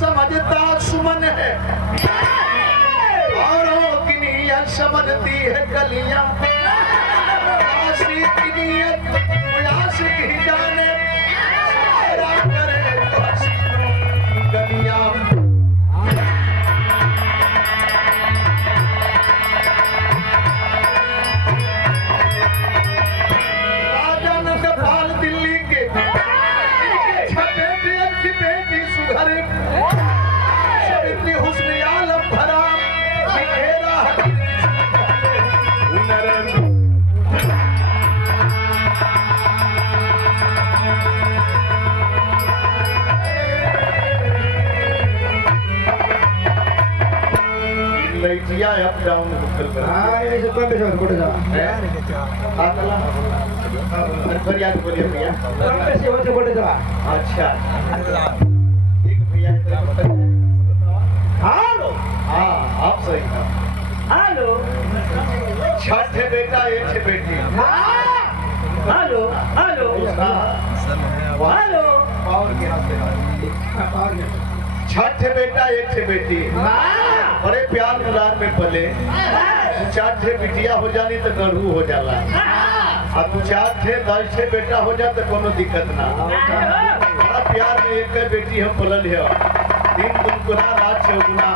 समझता सुमन है औरों की नीयत समझती है गलियां आशी की नीयत कोई आशिक ही जाने सारा करे तो हसीनों की गलियां राजा नंदपाल दिल्ली के बेटी सुघर इतनी हुस्न आलम भरा बिखेरा हुनर लइटिया अप डाउन बुकल कर हां ये सब पे से फोटो जा आतला फरियाद बोलिए भैया पे से फोटो जा अच्छा एक भैया हेलो हां आप सही हेलो छठ है बेटा एक है बेटी हेलो हेलो हेलो और क्या से छठ है बेटा एक है बेटी बड़े प्यार दुलार में पले चार ठे बिटिया हो जानी तो गढ़ू हो जाला और तू चार ठे 10 ठे बेटा हो जा तो कोनो दिक्कत ना बड़ा प्यार में एक बेटी हम पलल है दिन दुगुना रात चौगुना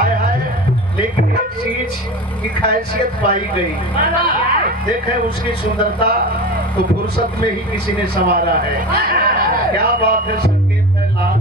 आए हाय लेकिन एक चीज की खासियत पाई गई देखें उसकी सुंदरता तो फुर्सत में ही किसी ने संवारा है क्या बात है संकेत है लाल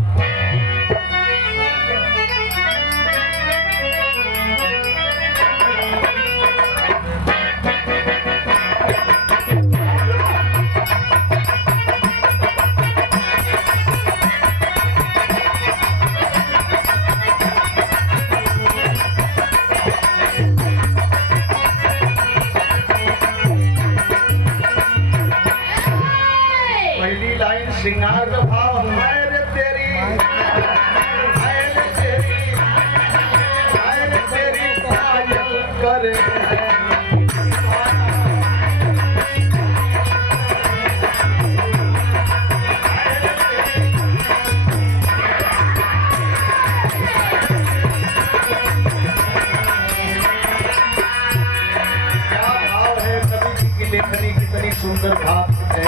श्रृंगार का भाव है रे तेरी पायल करे क्या भाव है कवि जी की लेखनी कितनी सुंदर भाव है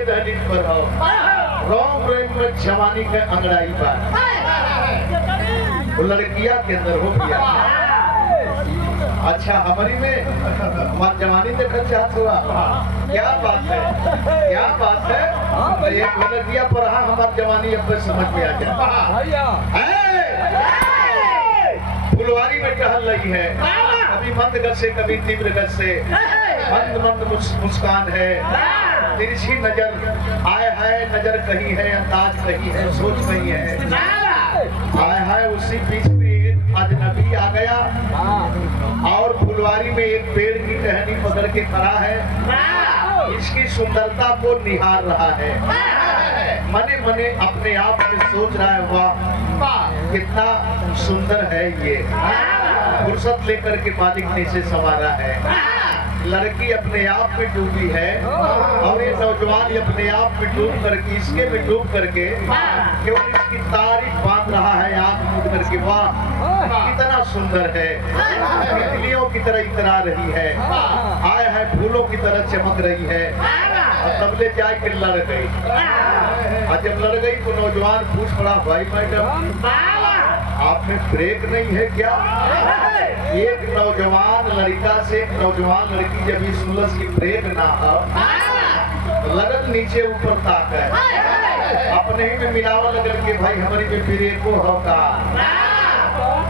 के दहलीज पर हो, रोम रोम में जवानी के अंगड़ाई पर वो लड़कियां के अंदर हो गया। अच्छा हमारी में हमारी जवानी देखना चाहत हुआ, क्या बात है, क्या बात है। तो एक लड़कियां पर हाँ हमारी जवानी अब समझ में आ जाए। फुलवारी में टहल रही है, कभी मंद गज से कभी तीव्र गज से, मंद मंद मुस्कान है, तिरछी नजर, आय है नजर कहीं है, अंदाज कहीं है, सोच कहीं है। आय है उसी बीच में एक अजनबी आ गया और फुलवारी में एक पेड़ की टहनी पकड़ के खड़ा है, इसकी सुंदरता को निहार रहा है, मने मने अपने आप में सोच रहा है वाह कितना सुंदर है ये, फुर्सत लेकर के मालिक ने इसे संवारा है। लड़की अपने आप में डूबी है और ये नौजवान अपने आप में डूब करके इसके में डूब करके केवल इसकी तारीफ बांध रहा है, आंख मूंद करके वाह कितना सुंदर है, तितलियों की तरह इतरा रही है, आय है फूलों की तरह चमक रही है। और तबले जाए के लड़ गई, और जब लड़ गई तो नौजवान पूछ पड़ा भाई मैडम आप में ब्रेक नहीं है क्या? एक नौजवान लड़का से एक नौजवान लड़की जब इस सुलझ की ब्रेक ना हो, लगन नीचे ऊपर ताक है, अपने ही में मिलावा लगन के भाई हमारी में ब्रेको होगा,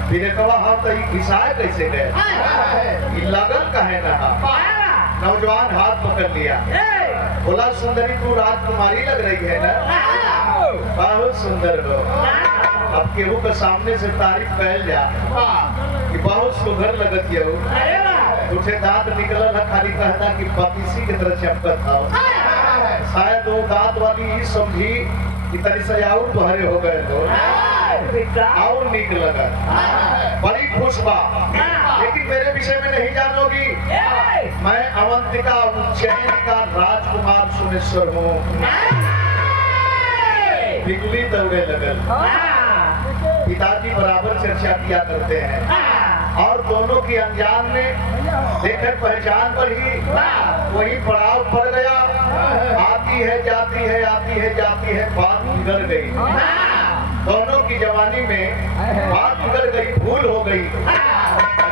ब्रेकवा हो तो घिसाए कैसे गए, लगन कहे ना। नौजवान हाथ पकड़ लिया, बोला सुंदरी तू राजकुमारी लग रही है ना, बहुत सुंदर हो। अब केहू के सामने से तारीफ कहल जा कि बहुत सुघर लगत हो, तुझे दांत निकलल है खाली कहना कि पतीसी की तरह चमकत हो, शायद वो दांत वाली ही समझी कि तनी से और बहरे हो गए तो और निक लगा, बड़ी खुश बा। लेकिन मेरे विषय में नहीं जानोगी, मैं अवंतिका उज्जैन का राजकुमार सुमेश्वर हूँ। बिजली दौड़े लगल, पिताजी बराबर चर्चा किया करते हैं और दोनों की अनजान में देखकर पहचान पर ही वही पड़ाव पड़ गया। आती है जाती है, आती है जाती है, बात बिगड़ गई, दोनों की जवानी में बात बिगड़ गई, भूल हो गई।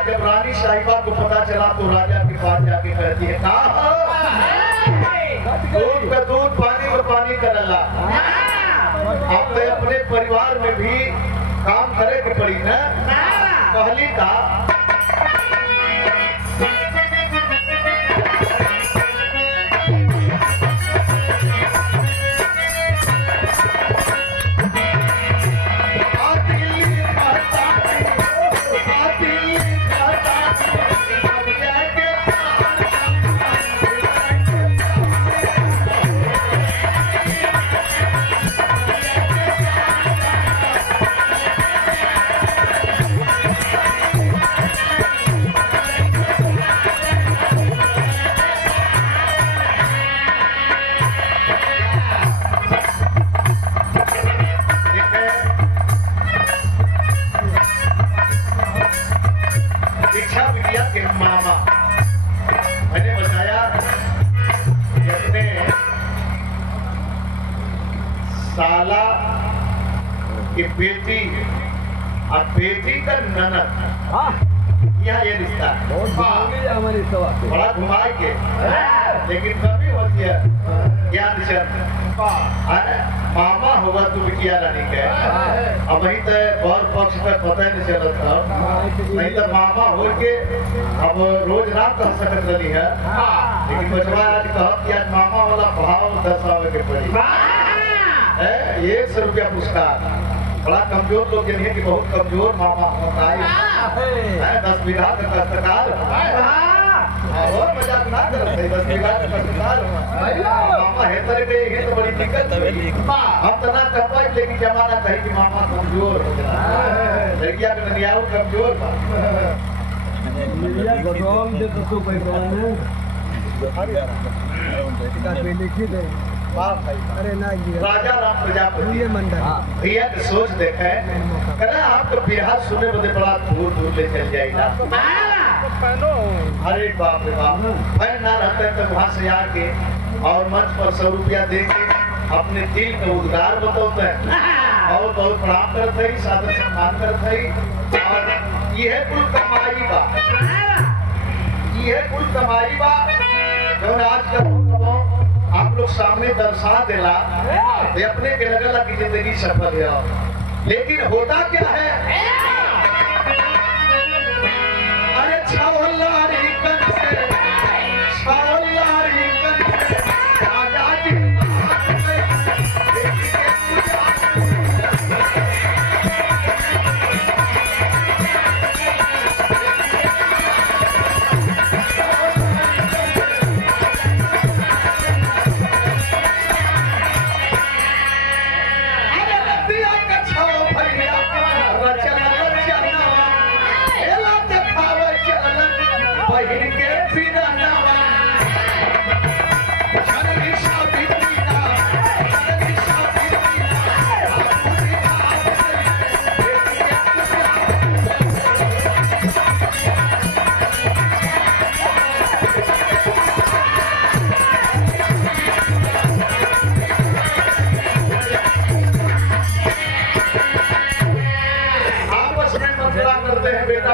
जब रानी साहिबा को पता चला तो राजा के पास जाके कहती है कहा दूध का दूध पानी में पानी कर अल्लाह, अब तो अपने परिवार में भी काम करे के पड़ी ना। पहली का साला की बेटी और बेटी का ननद, यहाँ ये रिश्ता बड़ा घुमाए के, लेकिन कभी होती है ज्ञान मामा होगा तू बिटिया रानी के, अब वही तो गौर पक्ष तक पता ही नहीं चलत था, नहीं तो मामा हो के अब रोज ना कह सकत रही है, लेकिन बचवा आज कह कि आज मामा वाला भाव दर्शावे के पड़ी। 100 रुपया पुरस्कार, बड़ा कमजोर लोग के लिए कि बहुत कमजोर मामा होता है, 10 बीघा का कष्टकार, और मजाक ना करते, 10 बीघा का कष्टकार मामा है तरह के ये तो बड़ी दिक्कत है। हम तो ना कह पाए, लेकिन जमाना कहे कि मामा कमजोर हो गया, लड़किया का ननियाऊ कमजोर बा। राजा राम प्रजापति भैया की सोच देखे, कहना आपको बिहार सुने बदे बड़ा दूर दूर ले चल जाएगा। अरे बाप रे बाप, फैन ना रहते तो वहां से आके और मंच पर 100 रुपया दे के अपने दिल का उद्गार बतौते हैं और बहुत प्रणाम करते हैं, सादर सम्मान करते हैं। और यह कुल कमाई बा, यह कुल कमाई बा जो आज का आप लोग सामने दर्शा देला, ये अपने के लगला की जिंदगी सफल है। लेकिन होता क्या है, अरे छावलारी कन से, छावलारी कन से राजा जी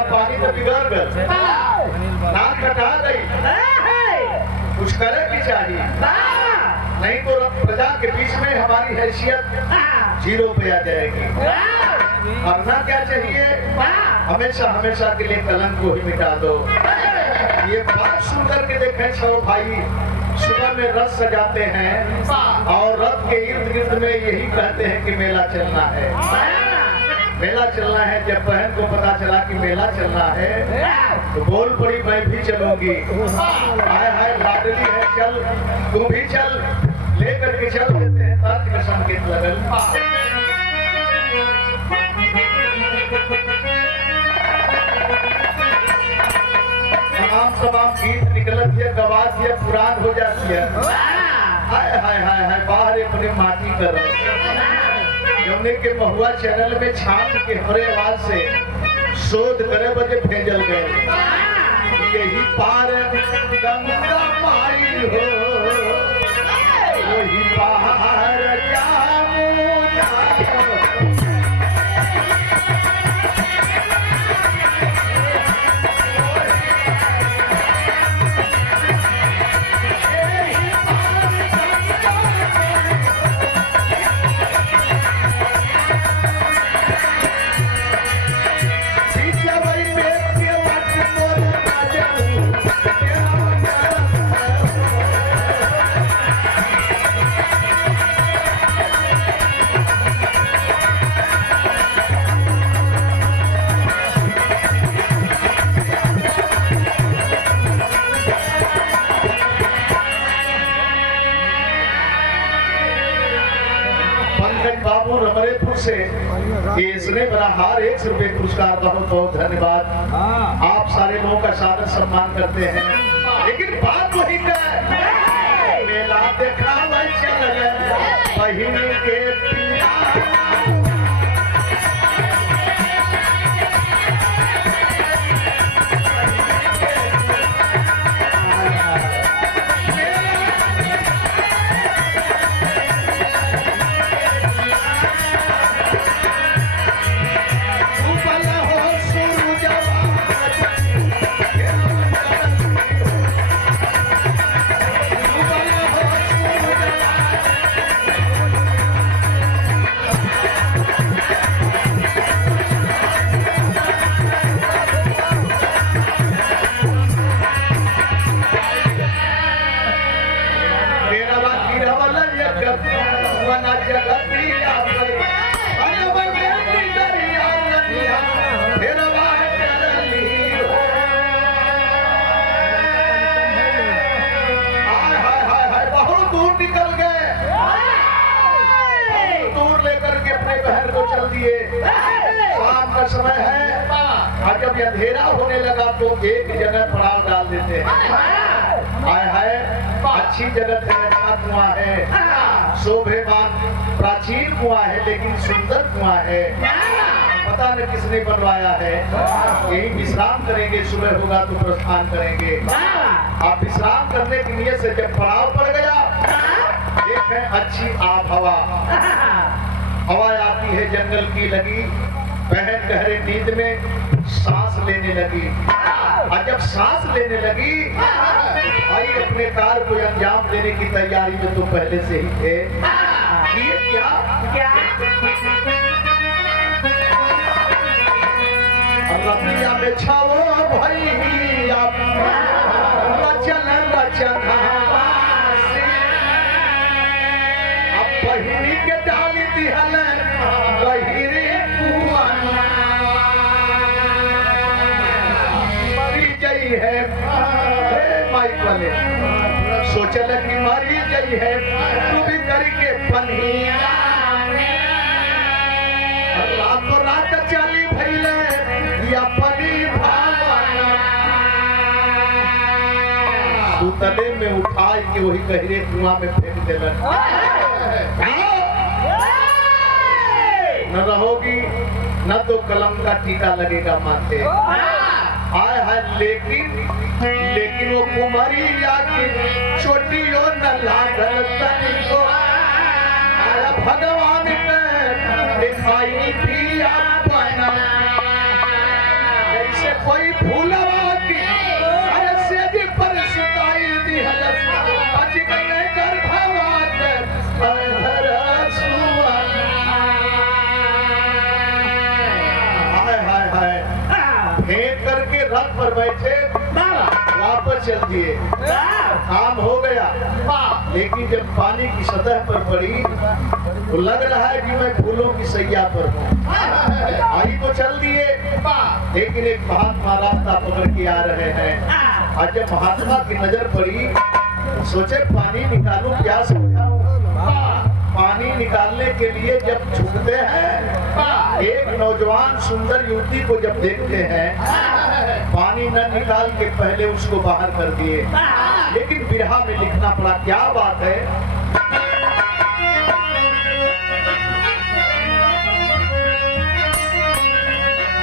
पानी तो बिगड़ गए, नाक कटा गई, कुछ करे की चाहिए, नहीं तो प्रजा के बीच में हमारी हैसियत 0 पे आ जाएगी। करना क्या चाहिए, हमेशा हमेशा के लिए कलंक को ही मिटा दो। ये बात सुन करके देखें सब भाई, सुबह में रथ सजाते हैं और रथ के इर्द गिर्द में यही कहते हैं कि मेला चलना है, मेला चलना है। जब बहन को पता चला कि मेला चलना है तो बोल पड़ी मैं भी चलूंगी। हाय हाय लाडली है, चल तू भी चल, लेकर के चल देते हैं तर्क का संकेत लगल। तमाम गीत निकलत है, गवात है, पुरान हो जाती है। हाय हाय हाय हाय बाहर अपने माटी कर जमने के महुआ चैनल में छाप के हमारे आवाज से शोध करे बजे भेजल गए। यही पार गंगा माई हो, यही पार जामुना बाबू रमरेपुर से इसने बड़ा हार 100 रुपए पुरस्कार, बहुत बहुत धन्यवाद। आप सारे लोगों का सादर सम्मान करते हैं। लेकिन बात वही का मेला दिखावा चल बहिन के पिया शाम का समय है और जब अंधेरा होने लगा तो एक जगह पड़ाव डाल देते हैं। हाय हाय अच्छी जगह है, अच्छा कुआं है, शोभेमान प्राचीन कुआं है, लेकिन सुंदर कुआं है। पता न किसने बनवाया है। यही विश्राम करेंगे, सुबह होगा तो प्रस्थान करेंगे। आप विश्राम करने की नियत से जब पड़ाव पड़ गया देखें अच्छी आब हवा, हवा आती है जंगल की लगी, बहन गहरे नींद में सांस लेने लगी। और जब सांस लेने लगी भाई अपने कार्य को अंजाम देने की तैयारी में तो पहले से ही थे। ये क्या रतिया में छाओ भैया रचन रचना अब बहिनी के डाली दिहल बहिरे मरी जई है माई पले सोचल कि मरी जई है तू भी करके पनिया रातों रात चली भैले अपनी भावना सुतले में उठाए कि वही गहरे कुआं में फेंक देलन। न रहोगी न तो कलम का टीका लगेगा माथे। आय है लेकिन वो कुमारी की चोटियों न लागल तनिको भगवान के दिखाई भी अपना जैसे कोई भूलवा की से जी पर सुताई दी हलस बच गई गर्भवात हाय फेंक करके रथ पर बैठे वापस चल दिए, काम हो गया। लेकिन जब पानी की सतह पर पड़ी तो लग रहा है कि मैं फूलों की सैया पर हूँ। आई तो चल दिए, लेकिन एक महात्मा रास्ता पकड़ के आ रहे हैं। और जब महात्मा की नजर पड़ी तो सोचे पानी निकालूं, प्यास बुझाऊं। पानी निकालने के लिए जब झुकते हैं, एक नौजवान सुंदर युवती को जब देखते हैं, पानी न निकाल के पहले उसको बाहर कर दिए। लेकिन बिरहा में लिखना पड़ा, क्या बात है।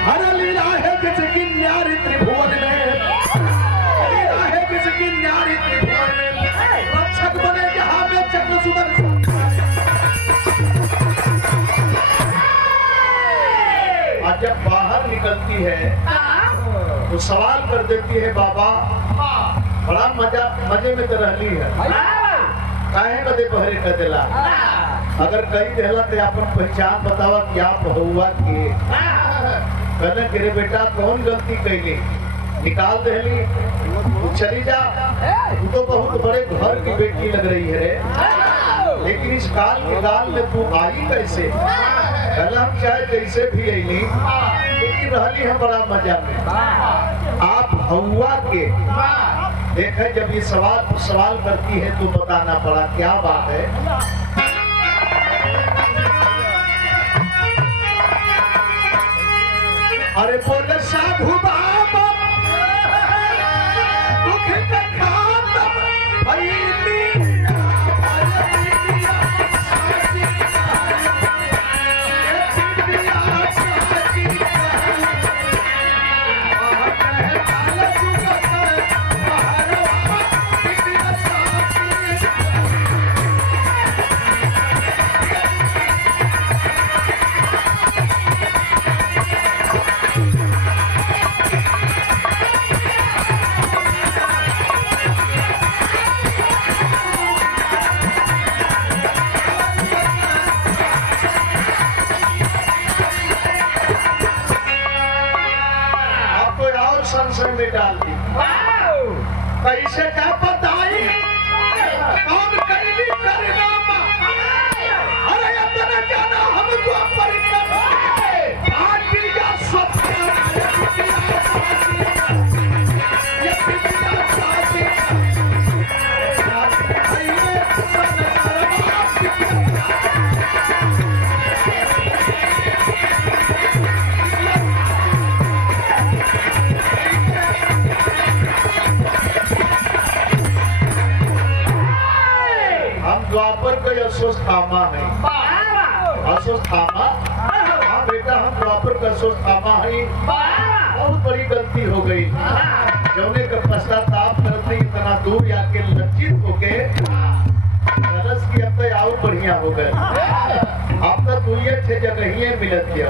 हर लीला है किसकी न्यारी त्रिभुवन में, लीला है किसकी न्यारी त्रिभुवन में, रक्षक बने जहां में चक्र सुदर्शन। और जब बाहर निकलती है तो सवाल कर देती है, बाबा बड़ा मजे में तो रहली है, काहे बदे बहरे कर दिला। अगर कहीं देहला तो अपन पहचान बतावा कि आप हुआ के कहने के रे बेटा कौन गलती कैली, निकाल देली, तू चली जा, तू तो बहुत बड़े घर की बेटी लग रही है रे, लेकिन इस काल के गाल में तू आई कैसे। कहला हम चाहे कैसे भी अली, लेकिन रहली है बड़ा मजा में। आप हुआ के देखे जब ये सवाल करती है तो बताना पड़ा, क्या बात है। अरे बोले साधु बाबा दुख के खातम भइली में डाल दी। कैसे क्या बताई कौन कैली करनामा, अरे इतना जाना हमको परिक्रम भाग्य या सत्य द्वापर का अश्वत्थामा है, अश्वत्थामा। हाँ बेटा हम द्वापर का अश्वत्थामा है। बहुत बड़ी गलती हो गई, जौने का पश्चाताप करते इतना दूर आके लज्जित होके बढ़िया हो गए। अब तक तू ये थे जगह मिलत गया,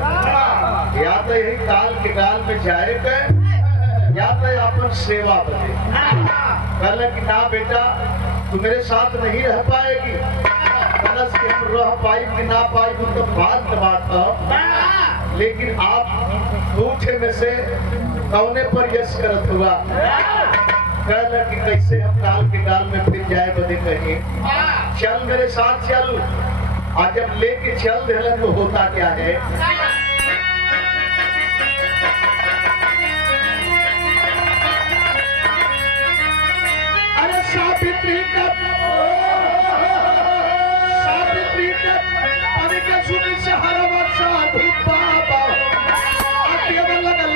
या तो यही काल के गाल में जाए गए या तो अपन सेवा बने। कहला कि ना बेटा तू मेरे साथ नहीं रह पाएगी। कलश के हम रह पाई कि ना पाई तो बात हो, लेकिन आप पूछे में से कौने पर यश करत हुआ। कहला कि कैसे हम काल के गाल में फिर जाए बदे कहीं, चल मेरे साथ चल। और जब लेके चल देलन तो होता क्या है, अरे सावित्री का अरे क्या सुनी से हर वर्षा धूप बाबा केवल लगल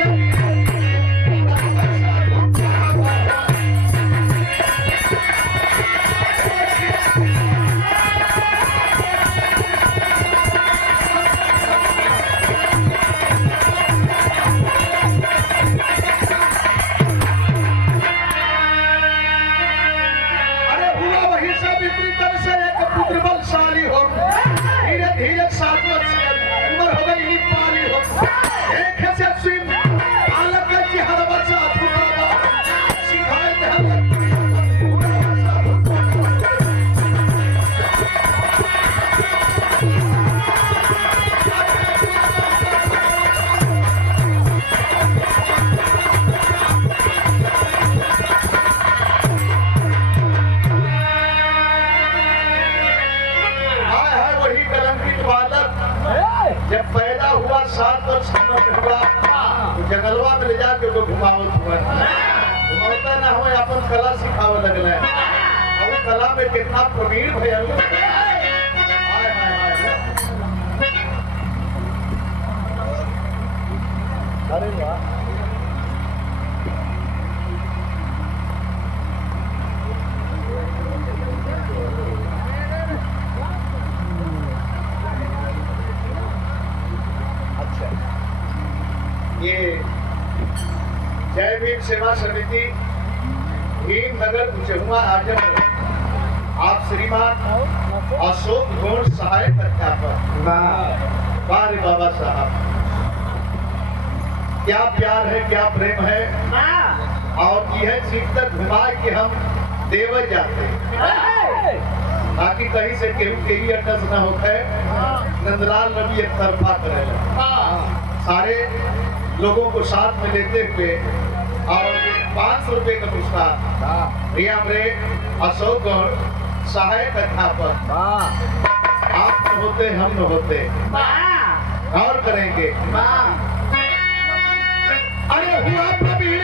जंगलवा में ले जाके घुमावत हुआ, घुमावता ना हो अपन कला सिखावे लगल है। और वो कला में कितना प्रवीण भयल। अरे वाह, ये जय भीम सेवा समिति भीम नगर कुचहुआ आजमगढ़, आप श्रीमान अशोक गौड़ सहायक अध्यापक। वाह बाबा साहब, क्या प्यार है, क्या प्रेम है। और यह सीट तक घुमा के हम देव जाते ताकि कहीं से केहू के ही अड्डा न होते। नंदलाल रवि एक तरफा करेला, सारे लोगों को साथ में लेते हुए और 500 रुपए का पुरस्कार रिया मेरे अशोक गौड़ सहायक अध्यापक। आप न होते हम न होते, और करेंगे। अरे हुआ प्रवीण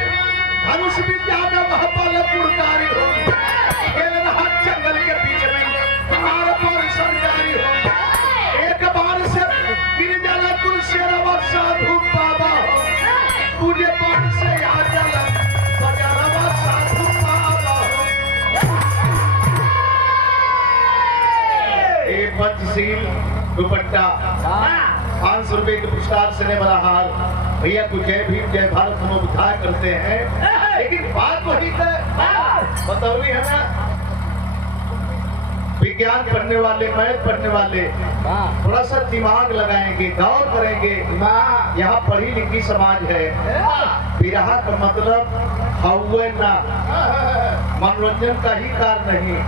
धनुष विद्या में वह पुरकारी हो, जंगल के बीच में मार पर सरकारी हो। एक बार से गिर जाला कुलशेरवा साधु बाबा, तुझे पान से याद जाला बजारवा साधु बाबा। एक पंचशील दुपट्टा 500 रुपए के पुरस्कार से बड़ा हार। भैया को जय भीम जय भारत हम उद्धार करते हैं, लेकिन बात वही है बतौली है ना। विज्ञान पढ़ने वाले, मैथ पढ़ने वाले थोड़ा सा दिमाग लगाएंगे, गौर करेंगे। यहाँ पढ़ी लिखी समाज है। विरहा का मतलब हौवे ना, मनोरंजन का ही कार्य नहीं,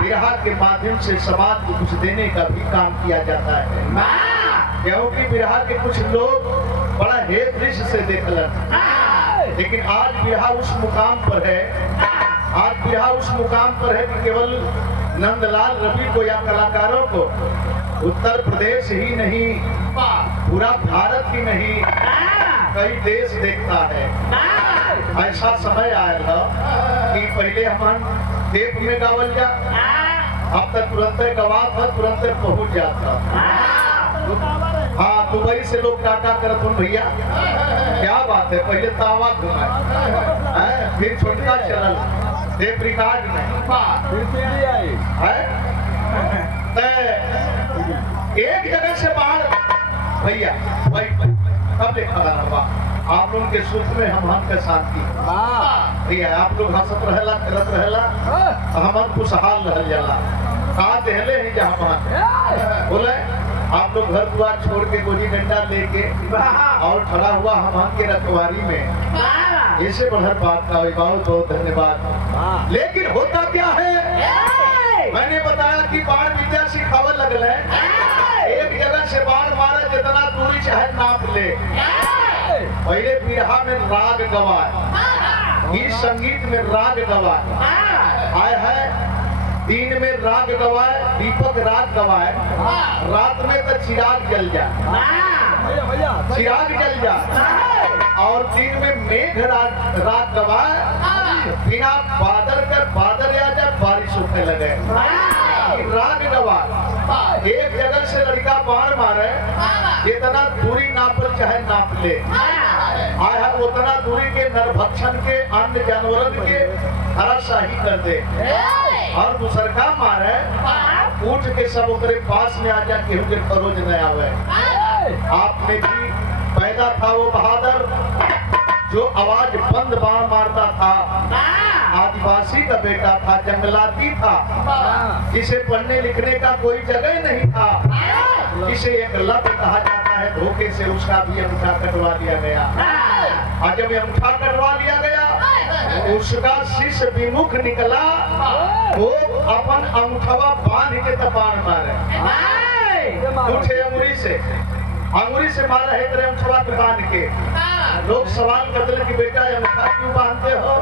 विरहा के माध्यम से समाज को कुछ देने का भी काम किया जाता है। क्योंकि विरहा के कुछ लोग बड़ा हे दृश्य से देखलन, लेकिन आज विरहा उस मुकाम पर है, आज विरहा उस मुकाम पर है कि केवल नंदलाल रवि को या कलाकारों को उत्तर प्रदेश ही नहीं, पूरा भारत ही नहीं, कई देश देखता है। ऐसा समय आया कि पहले हम टेप में गावल जा, अब तक तुरंत गवात था, तुरंत पहुंच जाता। हाँ, दुबई से लोग टाटा करत हूँ भैया, क्या बात है। पहले तावा घुमाए, फिर छोटका चलल, टेप रिकॉर्ड नहीं, फिर सीडी आई है। एक जगह से बाहर भैया भाई कब देखा रहा आप लोगों के सुख में हम के साथ की भैया, आप लोग हंसत रहेला करत रहेला, हम खुशहाल रह जाला। कहा देहले ही जा हमारे। बोले आप लोग घर द्वार छोड़ के गोली डंडा लेके और खड़ा हुआ हम के रखवारी में, ऐसे बढ़र बात का बहुत बहुत धन्यवाद। लेकिन होता क्या है, मैंने बताया कि बाण विद्या सिखावे लगल है। एक जगह से बाण मारे जितना दूरी चाहे नाप ले। पहले बिरहा में राग गवाए, गीत संगीत में राग गवाए, आए है दिन में राग गवाए, दीपक राग गवाए, रात में तो चिराग जल जाए, चिराग जल जाए, और दिन में मेघ राग गवाए, बिना बादल कर बादल आ जाए बारिश होने लगे। राग गवाए, एक जगह से लड़का बाण मारे जितना दूरी नापल चाहे नाप ले, आया उतना दूरी के नरभक्षण के अन्य जानवरों के हराशाही कर दे, और दूसर का मारे उठ के सब उनके पास में आ जा के खरोज न आवे। आपने भी पैदा था वो बहादुर जो आवाज बंद बाण मारता था, आदिवासी का बेटा था, जंगलाती था, जिसे पढ़ने लिखने का कोई जगह नहीं था, जिसे एक लत कहा जाता है, धोखे से उसका भी अंगूठा कटवा दिया गया। और जब अंगूठा कटवा लिया गया, उसका शिष्य विमुख निकला, वो अपन अंगूठवा बांध के तपान मारे, उठे अंगुरी से मारा है तेरे अंगूठवा के बांध के। लोग सवाल करते कि बेटा अंगूठा क्यों बांधते हो?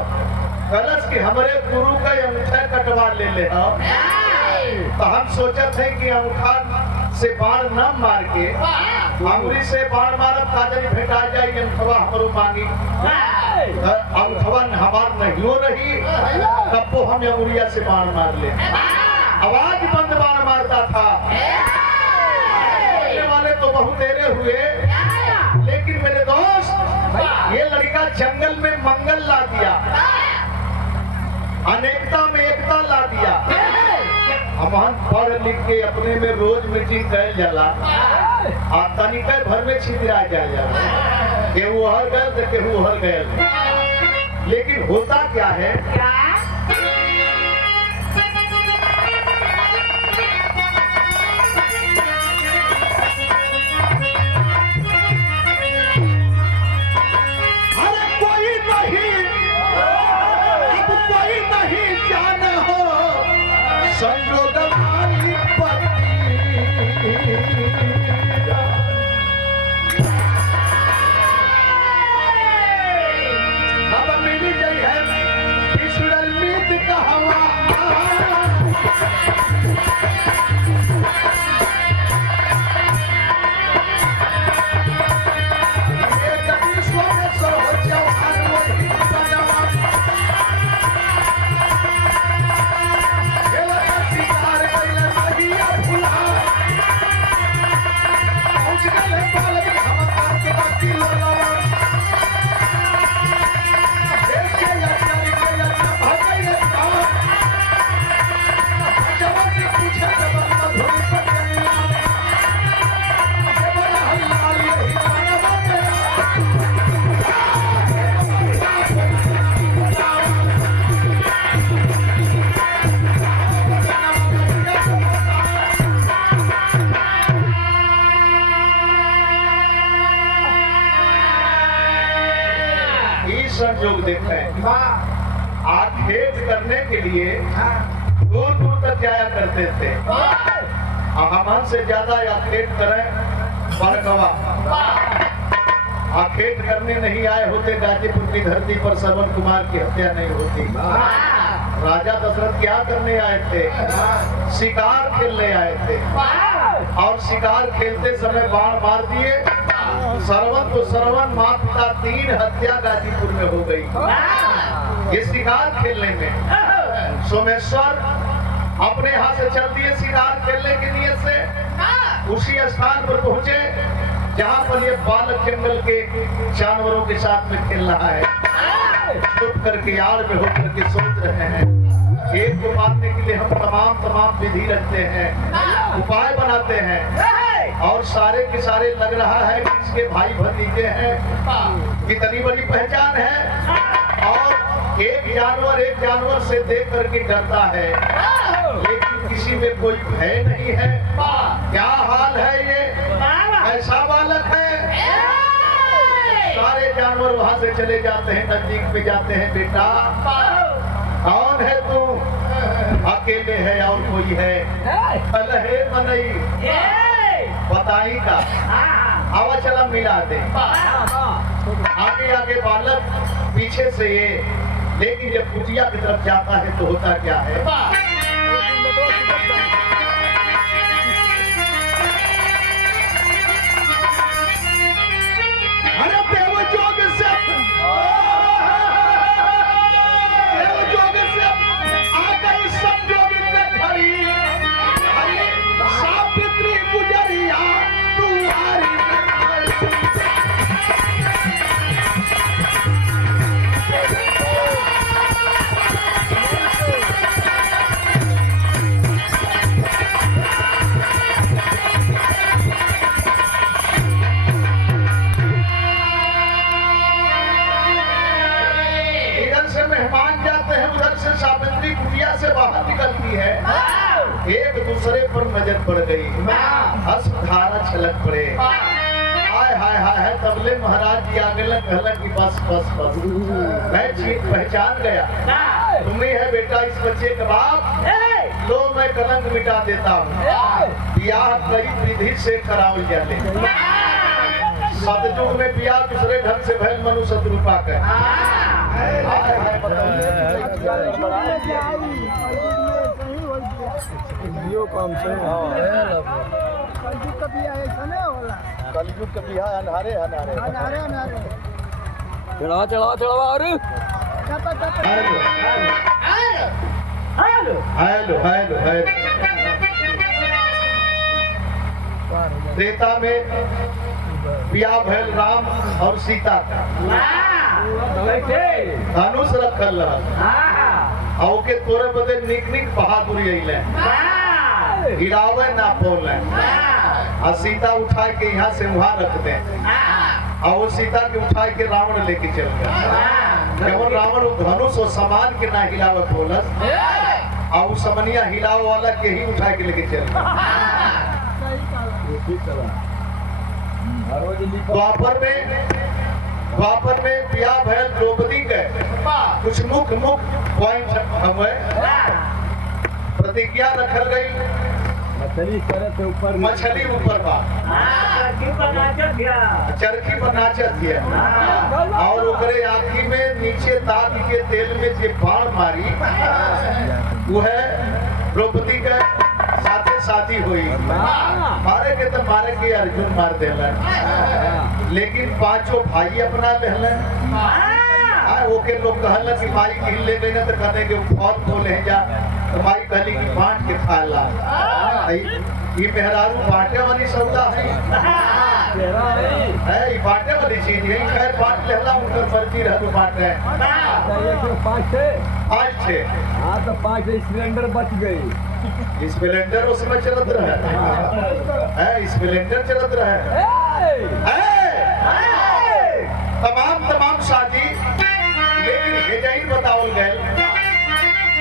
कलश के हमारे गुरु का अंगूठा कटवा ले हो। तो हम सोचते थे कि अंगूठा से बाण न मार के अंगुरी से बाण मारब काजल भेटा जाए, अंगूठवा हमारो मांगी, अंगूठवा हमार नहीं रही, तब वो हम अंगुरिया से बाण मार ले। आवाज बंद बाण मारता था, वाले तो बहुत देरे हुए, लेकिन मेरे दोस्त ये लड़का जंगल में मंगल ला दिया, अनेकता में एकता ला दिया। हम पढ़ लिख के अपने में रोज मीटिंग कर जाला, और तनिके भर में छिद्रा जाला, केहू हर गए तो केहू हर गए। लेकिन होता क्या है, संयोग देखें, आखेट करने के लिए दूर दूर तक जाया करते थे। हम से ज्यादा आखेट करें बड़कवा, आखेट करने नहीं आए होते गाजीपुर की धरती पर श्रवण कुमार की हत्या नहीं होती। राजा दशरथ क्या करने आए थे? शिकार खेलने आए थे, और शिकार खेलते समय बाण मार दिए। श्रवण तो श्रवण, माँ पिता 3 हत्या गाजीपुर में हो गई ये शिकार खेलने में। सोमेश्वर अपने यहाँ से चल दिए शिकार खेलने के लिए से उसी स्थान पर पहुंचे जहाँ पर ये बालक जंगल के जानवरों के साथ में खेल रहा है। छुप करके आड़ में होकर के सोच रहे हैं, एक को मारने के लिए हम तमाम विधि रखते हैं, उपाय बनाते हैं, और सारे के सारे लग रहा है कि इसके भाई भतीजे हैं, कितनी बड़ी पहचान है। और एक जानवर से देख करके डरता है, लेकिन किसी में कोई भय नहीं है। क्या हाल है ये, ऐसा बालक है। सारे जानवर वहां से चले जाते हैं, नजदीक पे जाते हैं। बेटा कौन है तू, अकेले है और कोई है? कलहे मनई बताई का, आवा चला मिला दे। आगे आगे बालक, पीछे से ये। लेकिन जब कुटिया की तरफ जाता है तो होता क्या है, अरे देवजोग से आ गई संजोग में खड़ी, सावित्री गुजरिया तुम्हारी। मेहमान जाते हैं, उधर से सावित्री कुटिया से बाहर निकलती है। एक दूसरे पर नजर पड़ गई, हंस धारा छलक पड़े। हाय हाय हाय हाय, तबले महाराज जी आगे कहलन कि बस बस बस, मैं पहचान गया, तुम ही है बेटा इस बच्चे का बाप। लो मैं कलंक मिटा देता हूँ। ब्याह कई विधि से करावल जाले, सतयुग में ब्याह दूसरे ढंग से भैल मनु शत्रुपा का। कलयुग का बिहार अनहारे अनहारे चढ़ा चढ़ा चढ़ा। अरे hello hello hello hello. Treta में ब्याह भैल राम और सीता का, धनुष रखल और के तोरे बदे निक निक बहादुरी अइले, गिरावे ना पोले। और सीता उठा के यहाँ से वहाँ रख दे, और वो सीता के उठा के रावण लेके चल गया। जब रावण धनुष और समान के ना हिलावे पोलस, और समनिया हिलावे वाला के ही उठा के लेके चल गया। द्वापर में ब्याह भैल द्रौपदी के कुछ मुख्य पॉइंट हमें प्रतिज्ञा रखल गई। मछली ऊपर बा, चरखी पर नाचत दिया, और ओकरे आँखी में नीचे ताक के तेल में जे बाण मारी, वो है द्रौपदी के साथे शादी हुई। मारे के तो मारे के अर्जुन मार देला, लेकिन पांचों भाई अपना लेहलन। ओके लोग कहल कि माई गिल ले गई ना तो कहने के फौज को ले जा, तो माई कहली कि बांट के खा ला। ये मेहरारू बांटे वाली सौदा है, ये बांटे वाली चीज है। खैर बांट लेला, उनकर मर्जी रह तो बांटे। 5 थे। हाँ तो 5 सिलेंडर बच गई। स्प्लेंडर उसमें चलत रहे, स्प्लेंडर चलत रहे। तमाम शादी, लेकिन हेजाई बतावल गए।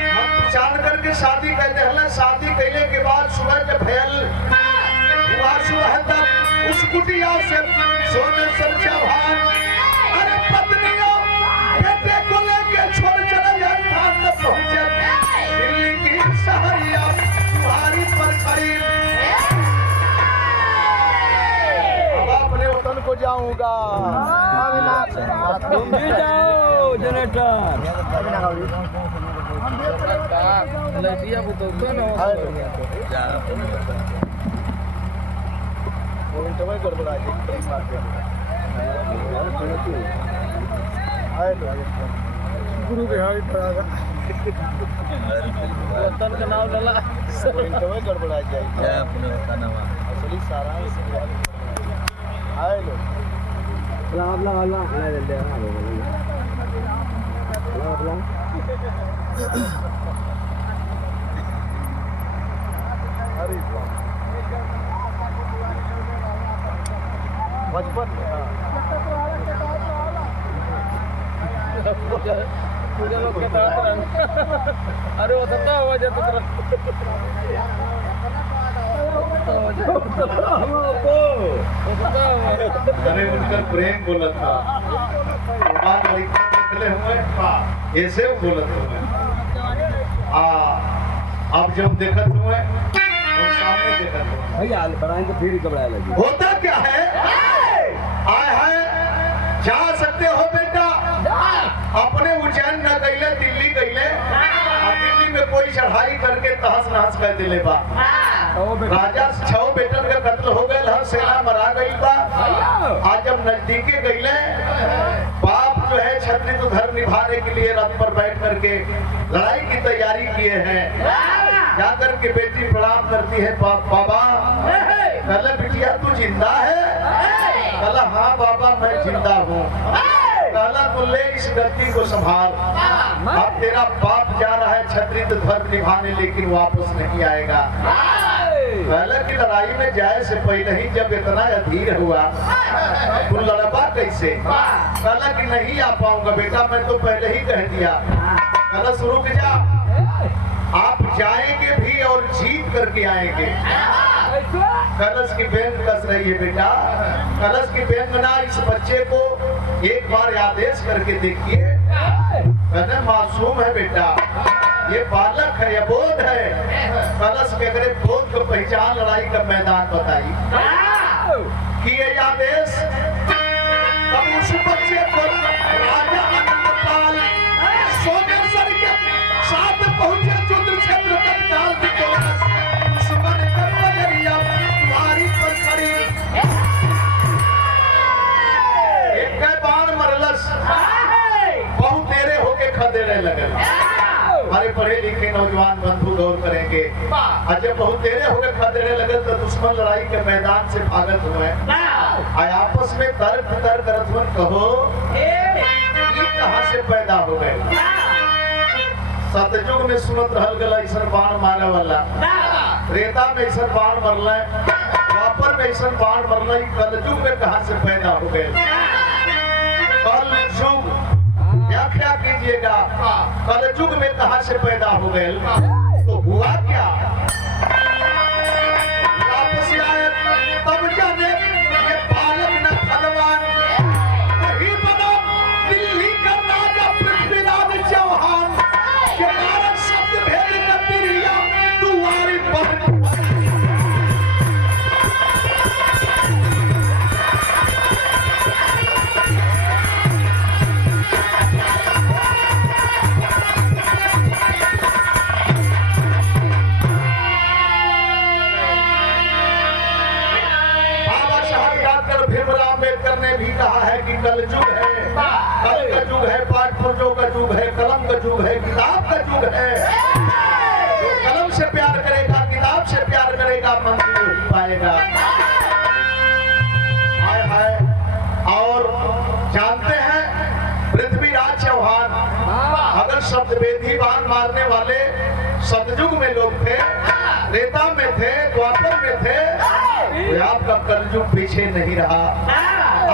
हम जान करके शादी कहते हैं, शादी कहने के बाद सुबह जब भैल हुआ, सुबह तक उस कुटिया से सोने सच्चा भान, अरे पत्नियों बेटे को लेके छोड़ चले जाता तब पहुंचे दिल्ली की सहरिया तुम्हारी पर करीब। अब अपने वतन को जाऊंगा, तुम भी जाओ जनरेटर। लड़कियां तो गड़बड़ा गुरु बिहारी पड़ा वतन का नाम डाला, गड़बड़ा जाए अपने वतन असली सारा बचपन तुझे लोग के अरे वो सत्ता हुआ जब अरे उनका प्रेम बोला था बात निकले हुए ऐसे बोलत हुए अब जब देखत हुए तो सामने देखत हुए भैया बनाए तो फिर घबराने लगी। होता क्या है आए है जा सकते हो बेटा अपने उज्जैन न गईले दिल्ली गईले दिल्ली में कोई चढ़ाई करके तहस नहस कर दिले बा राजा 6 बेटन का कत्ल हो गए हर सेना मरा गई बा आज जब नजदीके गईले बाप जो है क्षत्रिय तो धर्म निभाने के लिए रथ पर बैठ करके लड़ाई की तैयारी किए हैं जाकर के बेटी प्रणाम करती है बाबा कहले बिटिया तू जिंदा है कहला हाँ बाबा मैं जिंदा हूँ कहला तू ले इस गद्दी को संभाल अब तेरा बाप जा रहा है क्षत्रिय धर्म निभाने लेकिन वापस नहीं आएगा कहला की लड़ाई में जाए से पहले ही जब इतना अधीर हुआ तू लड़बा कैसे कहला कि नहीं आ पाऊंगा बेटा मैं तो पहले ही कह दिया कहला रुक जा आप जाएंगे भी और जीत करके आएंगे कलश की बेंग कस रही है बेटा कलश की बेंगना इस बच्चे को एक बार आदेश करके देखिए कहने मासूम है बेटा ये बालक है ये बोध है कलश के अगर बोध को पहचान लड़ाई का मैदान बताइए कि ये आदेश तब उस बच्चे को राजा अनंतपाल सोमेश्वर के साथ पहुंचे युद्ध क्षेत्र तक डाल दी दुश्मन का बजरिया तुम्हारी पर खड़ी एक बाण मरलस बहुत देरे होके खदेड़े लगे हमारे पढ़े लिखे नौजवान बंधु गौर करेंगे जब बहुत देरे होके खदेड़े लगे तो दुश्मन लड़ाई के मैदान से भागत हुए आपस में तर्क करत हुए कहो ये कहां से पैदा हो गए सतयुग में सुनत रहल गला ऐसा बाण मारे वाला त्रेता में ऐसा बाण मरला द्वापर में ऐसा बाण मरला कलयुग में कहां से पैदा हो गए कलयुग व्याख्या कीजिएगा कलयुग में कहां से पैदा हो गए तो हुआ क्या वापस आए तब जाने ये बालक न धनवान वही बना दिल्ली का राजा पृथ्वीराज चौहान के कारण शब्द भेद का तिरिया दुआरी पर कहा है कि कलयुग है कल का युग है पाठ पुर्जों का युग है कलम का युग है किताब का युग है जो कलम से प्यार करेगा किताब से प्यार करेगा मंदिर नहीं पाएगा हाय हाय और जानते हैं पृथ्वीराज चौहान अगर शब्द वेदी बाण मारने वाले सतयुग में लोग थे त्रेता में थे द्वापर में थे तो आपका कलयुग पीछे नहीं रहा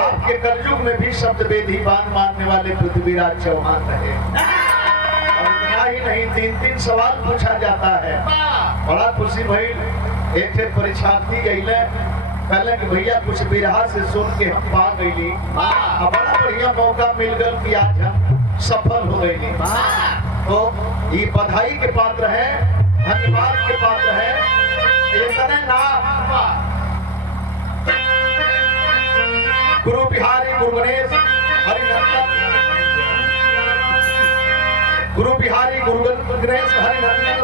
आपके कलयुग में भी शब्द वेदी बाण मारने वाले पृथ्वीराज चौहान रहे और इतना ही नहीं 3-3 सवाल पूछा जाता है बड़ा खुशी भाई एक परीक्षार्थी गईले कहले कि भैया कुछ बिरहा से सुन के हम पा गईली बड़ा बढ़िया मौका मिल गल कि आज हम सफल हो गईली तो ये बधाई के पात्र है धन्यवाद के पात्र है इतने ना गुरु बिहारी गुरु गणेश हरिनंदन गुरु बिहारी गुरु गणेश हरिनंदन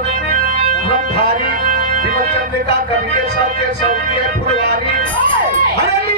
ब्रह्मधारी विमल चंद्रिका कवि के सर के सौकी फुलवारी हरे